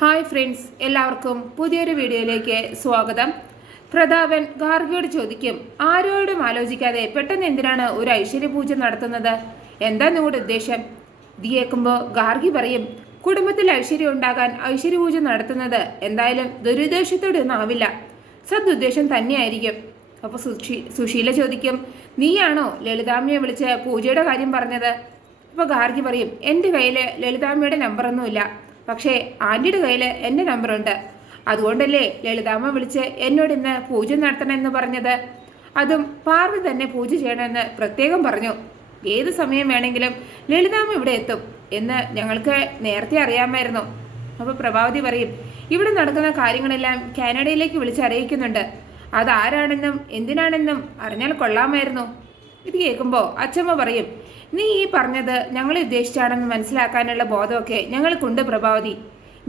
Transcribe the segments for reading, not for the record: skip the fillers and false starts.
Hi friends, എല്ലാവർക്കും പുതിയൊരു വീഡിയോയിലേക്ക് സ്വാഗതം. പ്രതാപൻ ഗാർഗിയോട് ചോദിക്കും, ആരോടും ആലോചിക്കാതെ പെട്ടെന്ന് എന്തിനാണ് ഒരു ഐശ്വര്യപൂജ നടത്തുന്നത്? എന്താ നിങ്ങളുടെ ഉദ്ദേശം? ഇത് കേൾക്കുമ്പോൾ ഗാർഗി പറയും, കുടുംബത്തിൽ ഐശ്വര്യം ഉണ്ടാകാൻ ഐശ്വര്യപൂജ നടത്തുന്നത് എന്തായാലും ദുരുദ്ദേശത്തോടെ ഒന്നും ആവില്ല, സദുദ്ദേശം തന്നെയായിരിക്കും. അപ്പോൾ സുശീല ചോദിക്കും, നീയാണോ ലളിതാമ്മയെ വിളിച്ച് പൂജയുടെ കാര്യം പറഞ്ഞത്? അപ്പോൾ ഗാർഗി പറയും, എൻ്റെ കയ്യിൽ ലളിതാമ്മയുടെ നമ്പറൊന്നുമില്ല, പക്ഷേ ആൻറ്റിയുടെ കയ്യിൽ എൻ്റെ നമ്പറുണ്ട്. അതുകൊണ്ടല്ലേ ലളിതാമ്മ വിളിച്ച് എന്നോട് ഇന്ന് പൂജ നടത്തണമെന്ന് പറഞ്ഞത്. അതും പാർവതി തന്നെ പൂജ ചെയ്യണമെന്ന് പ്രത്യേകം പറഞ്ഞു. ഏത് സമയം വേണമെങ്കിലും ലളിതാമ്മ ഇവിടെ എത്തും എന്ന് ഞങ്ങൾക്ക് നേരത്തെ അറിയാമായിരുന്നു. അപ്പോൾ പ്രഭാവതി പറയും, ഇവിടെ നടക്കുന്ന കാര്യങ്ങളെല്ലാം കാനഡയിലേക്ക് വിളിച്ച് അറിയിക്കുന്നുണ്ട്. അതാരാണെന്നും എന്തിനാണെന്നും അറിഞ്ഞാൽ കൊള്ളാമായിരുന്നു. ഇത് കേൾക്കുമ്പോൾ അച്ഛമ്മ പറയും, നീ ഈ പറഞ്ഞത് ഞങ്ങളെ ഉദ്ദേശിച്ചാണെന്ന് മനസ്സിലാക്കാനുള്ള ബോധമൊക്കെ ഞങ്ങൾക്കുണ്ട് പ്രഭാവതി.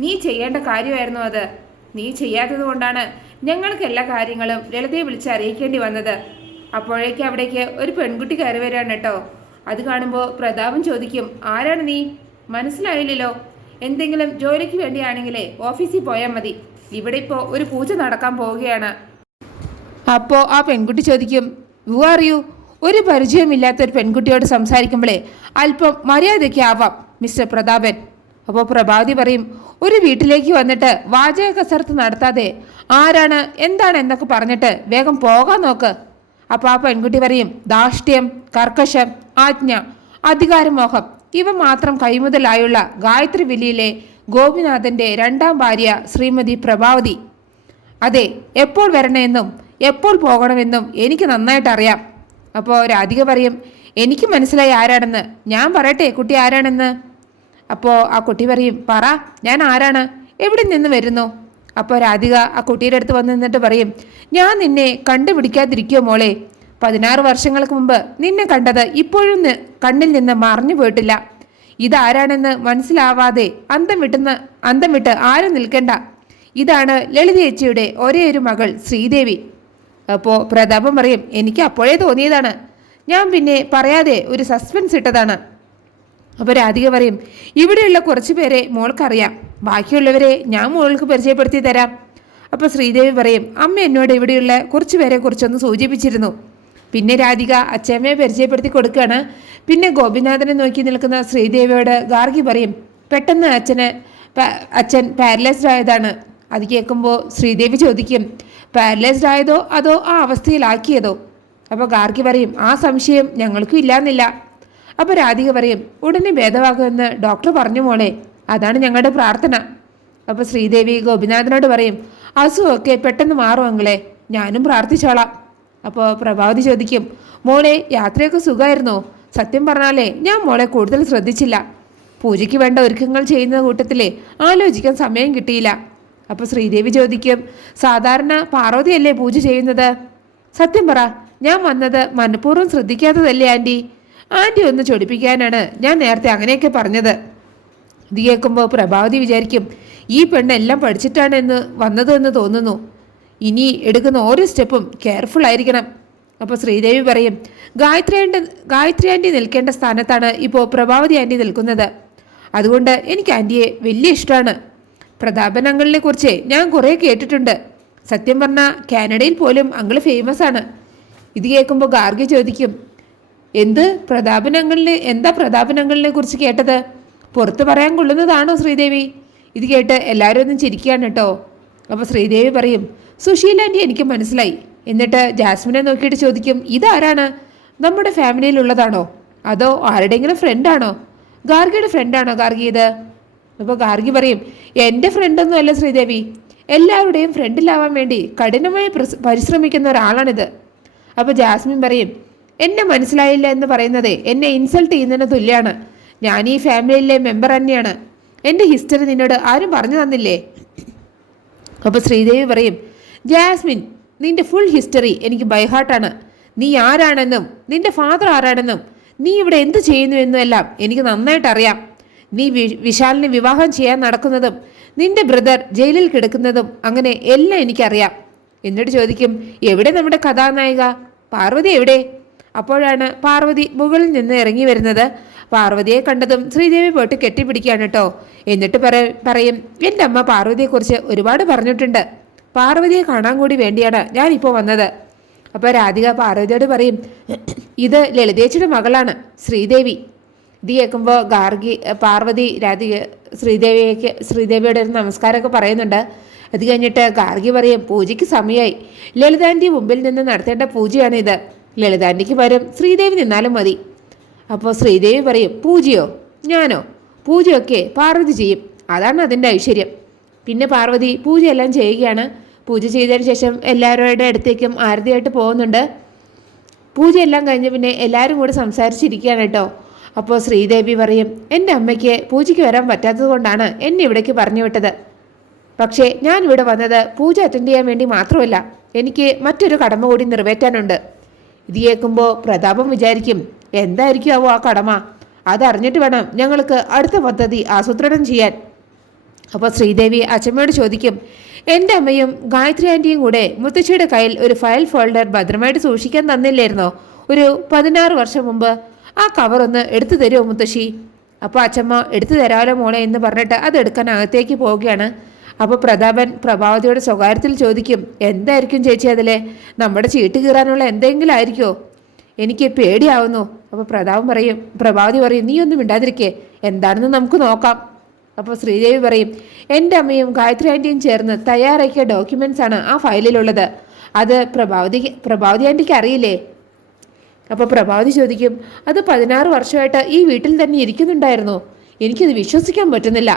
നീ ചെയ്യേണ്ട കാര്യമായിരുന്നു അത്. നീ ചെയ്യാത്തത് കൊണ്ടാണ് ഞങ്ങൾക്ക് എല്ലാ കാര്യങ്ങളും ലളിതയെ വിളിച്ച് അറിയിക്കേണ്ടി വന്നത്. അപ്പോഴേക്ക് അവിടേക്ക് ഒരു പെൺകുട്ടി കയറി വരികയാണ് കേട്ടോ. അത് കാണുമ്പോൾ പ്രതാപൻ ചോദിക്കും, ആരാണ് നീ? മനസ്സിലായില്ലല്ലോ. എന്തെങ്കിലും ജോലിക്ക് വേണ്ടിയാണെങ്കിലേ ഓഫീസിൽ പോയാൽ മതി. ഇവിടെ ഇപ്പോൾ ഒരു പൂജ നടക്കാൻ പോവുകയാണ്. അപ്പോൾ ആ പെൺകുട്ടി ചോദിക്കും, യു അറിയൂ, ഒരു പരിചയമില്ലാത്തൊരു പെൺകുട്ടിയോട് സംസാരിക്കുമ്പോഴേ അല്പം മര്യാദയ്ക്ക് ആവാം മിസ്റ്റർ പ്രതാപൻ. അപ്പോൾ പ്രഭാതി പറയും, ഒരു വീട്ടിലേക്ക് വന്നിട്ട് വാചക കസർത്ത് നടത്താതെ ആരാണ് എന്താണ് എന്നൊക്കെ പറഞ്ഞിട്ട് വേഗം പോകാൻ നോക്ക്. അപ്പോൾ ആ പെൺകുട്ടി പറയും, ധാർഷ്ട്യം, കർക്കശം, ആജ്ഞ, അധികാരമോഹം ഇവ മാത്രം കൈമുതലായുള്ള ഗായത്രി വില്ലിയിലെ ഗോപിനാഥൻ്റെ രണ്ടാം ഭാര്യ ശ്രീമതി പ്രഭാവതി. അതെ, എപ്പോൾ വരണമെന്നും എപ്പോൾ പോകണമെന്നും എനിക്ക് നന്നായിട്ട് അറിയാം. അപ്പോൾ രാധിക പറയും, എനിക്ക് മനസ്സിലായി ആരാണെന്ന്. ഞാൻ പറയട്ടെ കുട്ടി ആരാണെന്ന്? അപ്പോൾ ആ കുട്ടി പറയും, പറ, ഞാൻ ആരാണ്, എവിടെ നിന്ന് വരുന്നു? അപ്പോൾ രാധിക ആ കുട്ടിയുടെ അടുത്ത് വന്ന് നിന്നിട്ട് പറയും, ഞാൻ നിന്നെ കണ്ടുപിടിക്കാതിരിക്കുമോ മോളെ? 16 വർഷങ്ങൾക്ക് മുമ്പ് നിന്നെ കണ്ടത് ഇപ്പോഴും കണ്ണിൽ നിന്ന് മറഞ്ഞു പോയിട്ടില്ല. ഇതാരാണെന്ന് മനസ്സിലാവാതെ അന്തം വിട്ട് ആരും നിൽക്കണ്ട. ഇതാണ് ലളിതേച്ചിയുടെ ഒരേ ഒരു മകൾ ശ്രീദേവി. അപ്പോൾ പ്രതാപം പറയും, എനിക്ക് അപ്പോഴേ തോന്നിയതാണ്, ഞാൻ പിന്നെ പറയാതെ ഒരു സസ്പെൻസ് ഇട്ടതാണ്. അപ്പോൾ രാധിക പറയും, ഇവിടെയുള്ള കുറച്ച് പേരെ മോൾക്കറിയാം, ബാക്കിയുള്ളവരെ ഞാൻ മോൾക്ക് പരിചയപ്പെടുത്തി തരാം. അപ്പോൾ ശ്രീദേവി പറയും, അമ്മ എന്നോട് ഇവിടെയുള്ള കുറച്ച് പേരെ കുറിച്ചൊന്ന് സൂചിപ്പിച്ചിരുന്നു. പിന്നെ രാധിക അച്ഛമ്മയെ പരിചയപ്പെടുത്തി കൊടുക്കുകയാണ്. പിന്നെ ഗോപിനാഥനെ നോക്കി നിൽക്കുന്ന ശ്രീദേവിയോട് ഗാർഗി പറയും, പെട്ടെന്ന് അച്ഛൻ പാരലൈസ്ഡ് ആയതാണ്. അത് കേൾക്കുമ്പോൾ ശ്രീദേവി ചോദിക്കും, പാരലൈസ്ഡ് ആയതോ അതോ ആ അവസ്ഥയിലാക്കിയതോ? അപ്പോൾ ഗാർഗി പറയും, ആ സംശയം ഞങ്ങൾക്കും ഇല്ലാന്നില്ല. അപ്പോൾ രാധിക പറയും, ഉടനെ ഭേദമാകുമെന്ന് ഡോക്ടർ പറഞ്ഞു മോളെ, അതാണ് ഞങ്ങളുടെ പ്രാർത്ഥന. അപ്പോൾ ശ്രീദേവി ഗോപിനാഥനോട് പറയും, അസുഖമൊക്കെ പെട്ടെന്ന് മാറുമെങ്കിലേ, ഞാനും പ്രാർത്ഥിച്ചോളാം. അപ്പോൾ പ്രഭാവതി ചോദിക്കും, മോളെ യാത്രയൊക്കെ സുഖമായിരുന്നോ? സത്യം പറഞ്ഞാലേ ഞാൻ മോളെ കൂടുതൽ ശ്രദ്ധിച്ചില്ല. പൂജയ്ക്ക് വേണ്ട ഒരുക്കങ്ങൾ ചെയ്യുന്ന കൂട്ടത്തിലേ ആലോചിക്കാൻ സമയം കിട്ടിയില്ല. അപ്പോൾ ശ്രീദേവി ചോദിക്കും, സാധാരണ പാർവതിയല്ലേ പൂജ ചെയ്യുന്നത്? സത്യം പറ, ഞാൻ വന്നത് മനഃപൂർവ്വം ശ്രദ്ധിക്കാത്തതല്ലേ ആൻറ്റി? ആൻറ്റി ഒന്ന് ചൊടിപ്പിക്കാനാണ് ഞാൻ നേരത്തെ അങ്ങനെയൊക്കെ പറഞ്ഞത്. ഇത് കേൾക്കുമ്പോൾ പ്രഭാവതി വിചാരിക്കും, ഈ പെണ്ണ് എല്ലാം പഠിച്ചിട്ടാണ് വന്നതെന്ന് തോന്നുന്നു. ഇനി എടുക്കുന്ന ഓരോ സ്റ്റെപ്പും കെയർഫുൾ ആയിരിക്കണം. അപ്പോൾ ശ്രീദേവി പറയും, ഗായത്രി ആൻറ്റി നിൽക്കേണ്ട സ്ഥാനത്താണ് ഇപ്പോൾ പ്രഭാവതി ആൻറ്റി നിൽക്കുന്നത്. അതുകൊണ്ട് എനിക്ക് ആൻറ്റിയെ വലിയ ഇഷ്ടമാണ്. പ്രതാപൻ അങ്കിളിനെ കുറിച്ച് ഞാൻ കുറേ കേട്ടിട്ടുണ്ട്. സത്യം പറഞ്ഞാൽ കാനഡയിൽ പോലും അങ്കിള് ഫേമസ് ആണ്. ഇത് കേൾക്കുമ്പോൾ ഗാർഗി ചോദിക്കും, എന്താ പ്രതാപൻ അങ്കിളിനെ കുറിച്ച് കേട്ടത്? പുറത്ത് പറയാൻ കൊള്ളുന്നതാണോ ശ്രീദേവി? ഇത് കേട്ട് എല്ലാവരും ഒന്നും ചിരിക്കുകയാണ് കേട്ടോ. അപ്പോൾ ശ്രീദേവി പറയും, സുശീല ആൻറ്റി എനിക്ക് മനസ്സിലായി. എന്നിട്ട് ജാസ്മിനെ നോക്കിയിട്ട് ചോദിക്കും, ഇതാരാണ്? നമ്മുടെ ഫാമിലിയിലുള്ളതാണോ അതോ ആരുടെയെങ്കിലും ഫ്രണ്ടാണോ? ഗാർഗിയുടെ ഫ്രണ്ടാണോ ഗാർഗി ഇത്? അപ്പോൾ ഗാർഗി പറയും, എൻ്റെ ഫ്രണ്ടൊന്നും അല്ല ശ്രീദേവി, എല്ലാവരുടെയും ഫ്രണ്ടിലാവാൻ വേണ്ടി കഠിനമായി പരിശ്രമിക്കുന്ന ഒരാളാണിത്. അപ്പോൾ ജാസ്മിൻ പറയും, എന്നെ മനസ്സിലായില്ല എന്ന് പറയുന്നത് എന്നെ ഇൻസൾട്ട് ചെയ്യുന്നതിന് തുല്യമാണ്. ഞാൻ ഈ ഫാമിലിയിലെ മെമ്പർ തന്നെയാണ്. എൻ്റെ ഹിസ്റ്ററി നിന്നോട് ആരും പറഞ്ഞു തന്നില്ലേ? അപ്പോൾ ശ്രീദേവി പറയും, ജാസ്മിൻ, നിൻ്റെ ഫുൾ ഹിസ്റ്ററി എനിക്ക് ബൈഹാർട്ടാണ്. നീ ആരാണെന്നും നിൻ്റെ ഫാദർ ആരാണെന്നും നീ ഇവിടെ എന്ത് ചെയ്യുന്നു എന്നും എല്ലാം എനിക്ക് നന്നായിട്ട് അറിയാം. നീ വിശാലിനെ വിവാഹം ചെയ്യാൻ നടക്കുന്നതും നിന്റെ ബ്രദർ ജയിലിൽ കിടക്കുന്നതും അങ്ങനെ എല്ലാം എനിക്കറിയാം. എന്നിട്ട് ചോദിക്കും, എവിടെ നമ്മുടെ കഥാനായിക പാർവതി എവിടെ? അപ്പോഴാണ് പാർവതി മുകളിൽ നിന്ന് ഇറങ്ങി വരുന്നത്. പാർവതിയെ കണ്ടതും ശ്രീദേവി പോയിട്ട് കെട്ടിപ്പിടിക്കുകയാണ് കേട്ടോ. എന്നിട്ട് പറയും എൻ്റെ അമ്മ പാർവതിയെക്കുറിച്ച് ഒരുപാട് പറഞ്ഞിട്ടുണ്ട്. പാർവതിയെ കാണാൻ കൂടി വേണ്ടിയാണ് ഞാനിപ്പോൾ വന്നത്. അപ്പോൾ രാധിക പാർവതിയോട് പറയും ഇത് ലളിതേച്ചിയുടെ മകളാണ് ശ്രീദേവി. ഇത് കേൾക്കുമ്പോൾ പാർവതി ശ്രീദേവിയോട് ഒരു നമസ്കാരമൊക്കെ പറയുന്നുണ്ട്. അത് കഴിഞ്ഞിട്ട് ഗാർഗി പറയും പൂജയ്ക്ക് സമയമായി, ലളിതാൻ്റെ മുമ്പിൽ നിന്ന് നടത്തേണ്ട പൂജയാണിത്. ലളിതാൻ്റിക്ക് പകരം ശ്രീദേവി നിന്നാലും മതി. അപ്പോൾ ശ്രീദേവി പറയും പൂജയോ? ഞാനോ? പൂജയൊക്കെ പാർവതി ചെയ്യും, അതാണ് അതിൻ്റെ ഐശ്വര്യം. പിന്നെ പാർവതി പൂജയെല്ലാം ചെയ്യുകയാണ്. പൂജ ചെയ്തതിന് ശേഷം എല്ലാവരുടെ അടുത്തേക്കും ആരതിയായിട്ട് പോകുന്നുണ്ട്. പൂജയെല്ലാം കഴിഞ്ഞ് പിന്നെ എല്ലാവരും കൂടി സംസാരിച്ചിരിക്കുകയാണ് കേട്ടോ. അപ്പോൾ ശ്രീദേവി പറയും എൻ്റെ അമ്മയ്ക്ക് പൂജയ്ക്ക് വരാൻ പറ്റാത്തത് കൊണ്ടാണ് എന്നെ ഇവിടേക്ക് പറഞ്ഞു വിട്ടത്. പക്ഷേ ഞാനിവിടെ വന്നത് പൂജ അറ്റൻഡ് ചെയ്യാൻ വേണ്ടി മാത്രമല്ല, എനിക്ക് മറ്റൊരു കടമ കൂടി നിറവേറ്റാനുണ്ട്. ഇത് കേൾക്കുമ്പോൾ പ്രതാപം വിചാരിക്കും എന്തായിരിക്കും ആവോ ആ കടമ, അതറിഞ്ഞിട്ട് വേണം ഞങ്ങൾക്ക് അടുത്ത പദ്ധതി ആസൂത്രണം ചെയ്യാൻ. അപ്പോൾ ശ്രീദേവി അച്ഛമ്മയോട് ചോദിക്കും എൻ്റെ അമ്മയും ഗായത്രി ആൻറ്റിയും കൂടെ മുത്തശ്ശിയുടെ കയ്യിൽ ഒരു ഫയൽ ഫോൾഡർ ഭദ്രമായിട്ട് സൂക്ഷിക്കാൻ തന്നില്ലായിരുന്നോ ഒരു 16 വർഷം മുമ്പ്? ആ കവർ ഒന്ന് എടുത്തു തരുമോ മുത്തശ്ശി? അപ്പോൾ അച്ഛമ്മ എടുത്തു തരാമല്ലോ മോളെ എന്ന് പറഞ്ഞിട്ട് അത് എടുക്കാൻ അകത്തേക്ക് പോവുകയാണ്. അപ്പോൾ പ്രതാപൻ പ്രഭാവതിയോട് സ്വകാര്യത്തിൽ ചോദിക്കും എന്തായിരിക്കും ചേച്ചി അതിലെ? നമ്മുടെ ചീട്ട് കീറാനുള്ള എന്തെങ്കിലും ആയിരിക്കുമോ? എനിക്ക് പേടിയാവുന്നു. അപ്പോൾ പ്രഭാവതി പറയും നീ ഒന്നും മിണ്ടാതിരിക്കേ, എന്താണെന്ന് നമുക്ക് നോക്കാം. അപ്പോൾ ശ്രീദേവി പറയും എൻ്റെ അമ്മയും ഗായത്രി ആൻറ്റിയും ചേർന്ന് തയ്യാറാക്കിയ ഡോക്യുമെൻറ്റ്സ് ആണ് ആ ഫയലിലുള്ളത്. അത് പ്രഭാവതി ആൻറ്റിക്ക് അറിയില്ലേ? അപ്പോൾ പ്രഭാവതി ചോദിക്കും അത് 16 വർഷമായിട്ട് ഈ വീട്ടിൽ തന്നെ ഇരിക്കുന്നുണ്ടായിരുന്നു, എനിക്കത് വിശ്വസിക്കാൻ പറ്റുന്നില്ല.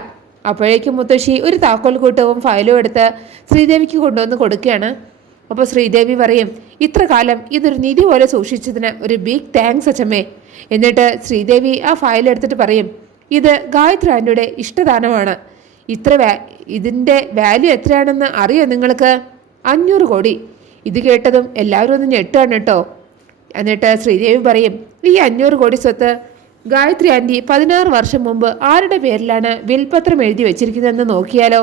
അപ്പോഴേക്കും മുത്തശ്ശി ഒരു താക്കോൽ കൂട്ടവും ഫയലും എടുത്ത് ശ്രീദേവിക്ക് കൊണ്ടുവന്ന് കൊടുക്കുകയാണ്. അപ്പോൾ ശ്രീദേവി പറയും ഇത്ര കാലം ഇതൊരു നിധി പോലെ സൂക്ഷിച്ചതിന് ഒരു ബിഗ് താങ്ക്സ് അച്ഛമ്മേ. എന്നിട്ട് ശ്രീദേവി ആ ഫയൽ എടുത്തിട്ട് പറയും ഇത് ഗായത്രി ആൻറ്റിയുടെ ഇഷ്ടദാനമാണ്. ഇതിൻ്റെ വാല്യൂ എത്രയാണെന്ന് അറിയോ നിങ്ങൾക്ക്? 500 കോടി. ഇത് കേട്ടതും എല്ലാവരും ഒന്ന് ഞെട്ടുകയാണ് കേട്ടോ. എന്നിട്ട് ശ്രീദേവി പറയും ഈ 500 കോടി സ്വത്ത് ഗായത്രി ആൻറ്റി 16 വർഷം മുമ്പ് ആരുടെ പേരിലാണ് വിൽപത്രം എഴുതി വെച്ചിരിക്കുന്നതെന്ന് നോക്കിയാലോ?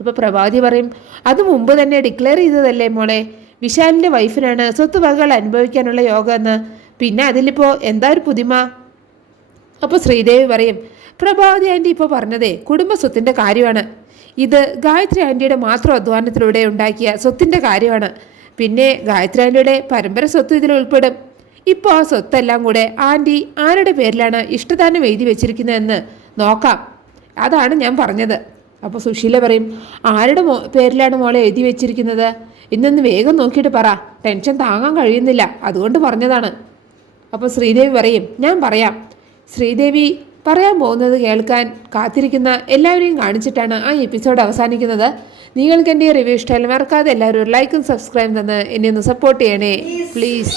അപ്പോൾ പ്രഭാവതി പറയും അത് മുമ്പ് തന്നെ ഡിക്ലെയർ ചെയ്തതല്ലേ മോളെ, വിശാലിൻ്റെ വൈഫിനാണ് സ്വത്ത് വകകൾ അനുഭവിക്കാനുള്ള യോഗം എന്ന്, പിന്നെ അതിലിപ്പോൾ എന്താ ഒരു പുതിമ? അപ്പോൾ ശ്രീദേവി പറയും പ്രഭാവതി ആൻറ്റി ഇപ്പോൾ പറഞ്ഞതേ കുടുംബ സ്വത്തിൻ്റെ കാര്യമാണ്. ഇത് ഗായത്രി ആൻറ്റിയുടെ മാത്രം അധ്വാനത്തിലൂടെ ഉണ്ടാക്കിയ സ്വത്തിൻ്റെ കാര്യമാണ്. പിന്നെ ഗായത്രി ആൻറ്റിയുടെ പരമ്പര സ്വത്ത് ഇതിൽ ഉൾപ്പെടും. ഇപ്പോൾ ആ സ്വത്തെല്ലാം കൂടെ ആൻറ്റി ആരുടെ പേരിലാണ് ഇഷ്ടദാനം എഴുതി വെച്ചിരിക്കുന്നതെന്ന് നോക്കാം, അതാണ് ഞാൻ പറഞ്ഞത്. അപ്പോൾ സുശീല പറയും ആരുടെ പേരിലാണ് മോളെ എഴുതി വെച്ചിരിക്കുന്നത്? ഇന്നൊന്ന് വേഗം നോക്കിയിട്ട് പറ, ടെൻഷൻ താങ്ങാൻ കഴിയുന്നില്ല, അതുകൊണ്ട് പറഞ്ഞതാണ്. അപ്പോൾ ശ്രീദേവി പറയും ഞാൻ പറയാം. ശ്രീദേവി പറയാൻ പോകുന്നത് കേൾക്കാൻ കാത്തിരിക്കുന്ന എല്ലാവരെയും കാണിച്ചിട്ടാണ് ആ എപ്പിസോഡ് അവസാനിക്കുന്നത്. നിങ്ങൾക്ക് എൻ്റെ റിവ്യൂ ഇഷ്ടമായാലും മറക്കാതെ എല്ലാവരും ലൈക്കും സബ്സ്ക്രൈബും തന്ന് എന്നെ ഒന്ന് സപ്പോർട്ട് ചെയ്യണേ പ്ലീസ്.